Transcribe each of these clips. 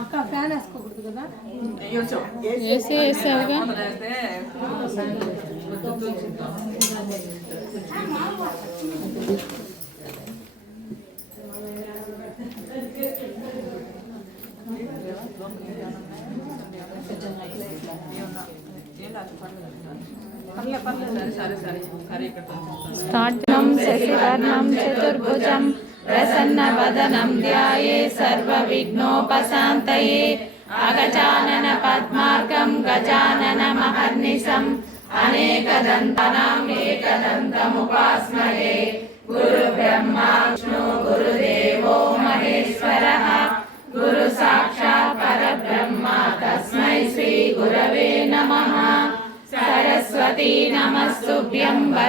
అక్క ఫ్యాన్ వేసుకోకూడదు కదా వేసే వేసావుగా स्टार्टनं शशिवर्णं चतुर्भुजं प्रसन्नवदनं ध्याये सर्वविघ्नोपशान्तये अगजाननपद्मार्गं गजाननमहर्निशम् अनेकदन्तनाम् एकदन्तमुपास्मये।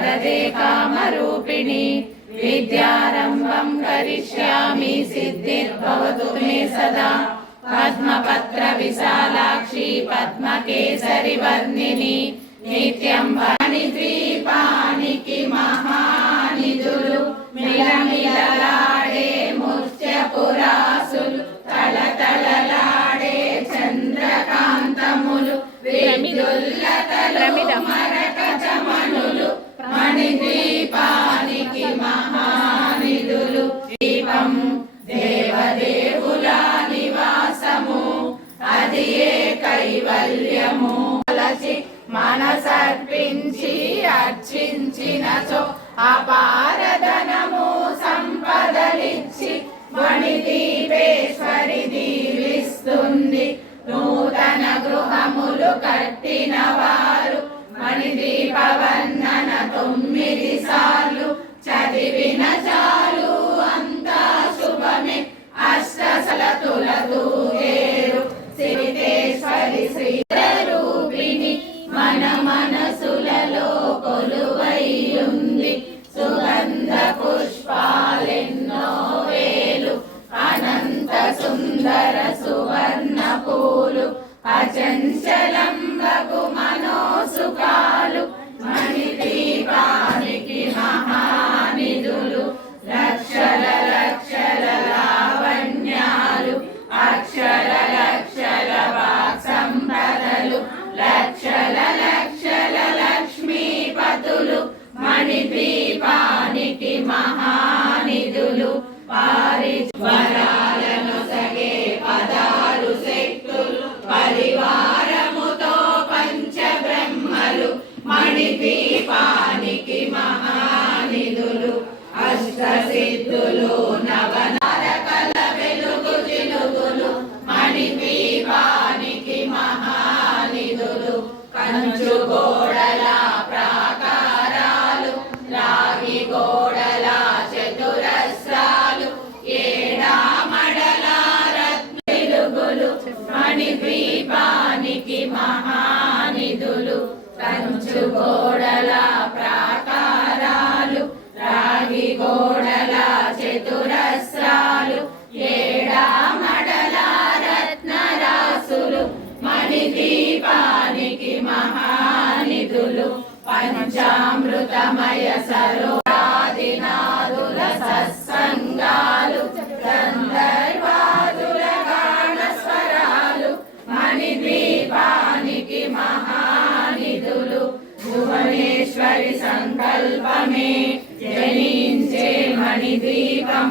शारदे कामरूपिणि विद्यारम्भं करिष्यामि सिद्धिर्भवतु मे सदा। पद्मपत्रविशालाक्षी पद्मकेसरिवर्णिनि। नित्यं वाणि द्वीपानि किमहा వాత్సల్యము కలసి మనసర్పించి అర్చించినచో అపారధనము సంపదలిచ్చి మణిదీపేశ్వరి దీవిస్తుంది. నూతన గృహములు కట్టిన వారు మణిదీపవర్ణన గోడల ప్రాకారాలు రాగి గోడల చతురస్రాలు ఏడామడల రత్నలుగులు మణిద్వీపానికి మహానిధులు కంచు పంచామృతమయ సరోనాదుల సత్సంగాలు గంధర్వాదుల గానస్వరాలు మణిద్వీపానికి మహానిధులు భువనేశ్వరి సంకల్పమే జనించే మణిద్వీపం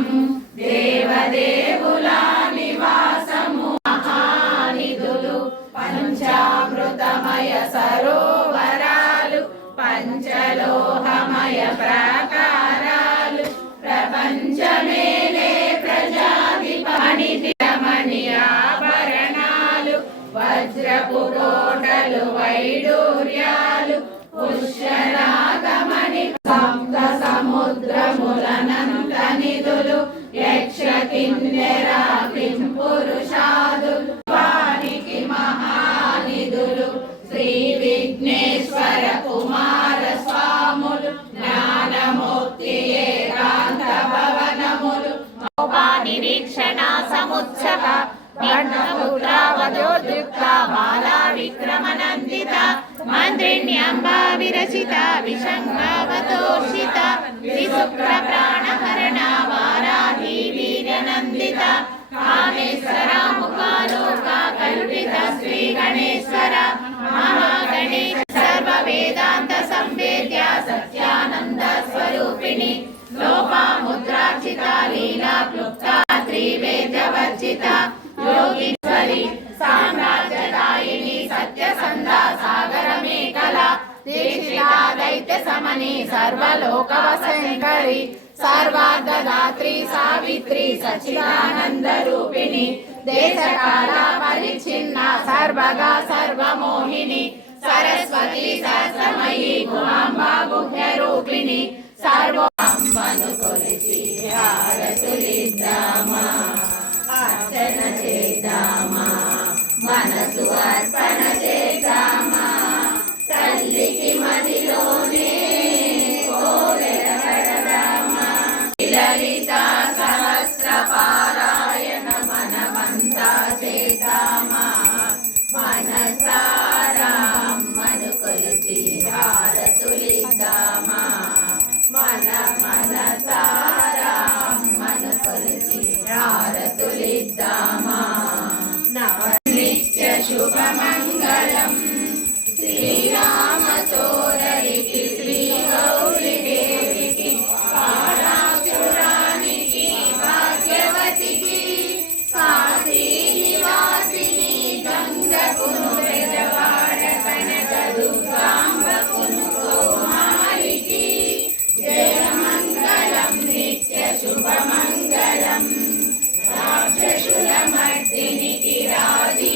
దేవదేవుల నివాసము మహానిధులు పంచామృతమయ సరో లోహమయ ప్రాకారాలు ప్రపంచమేలే ప్రజాధిపణి రమణి ఆభరణాలు వజ్రపు కోటలు వైడూర్యాలు పుష్యరాగమణి సప్త సముద్రములనంత నిధులు యక్ష కిన్నెరా పురుషాదులు మాలా విక్రమనందిత మంత్రిణ్యంబా విరచిత విషంగావతోషిత విశుక్ర ప్రాణహరణ వారాహి వీర్యనందిత కామేశ్వర ముఖాలోక కల్పిత శ్రీ గణేశ్వర సమని సర్వలోకవశంకరి సర్వార్ధదాత్రి సావిత్రి సచిదానంద రూపిణి దేశకాల పరిచ్ఛిన్న సర్వగా సర్వమోహిని సరస్వతి సహస్రమయీ గుహాంబా గుహ్య రూపిణి సర్వమ్మను కొలిచి హారతులిద్దామా అర్చన చేద్దామా మనసు అర్పణ 三 사. चूलमर्दिनि गिराजीवलोचन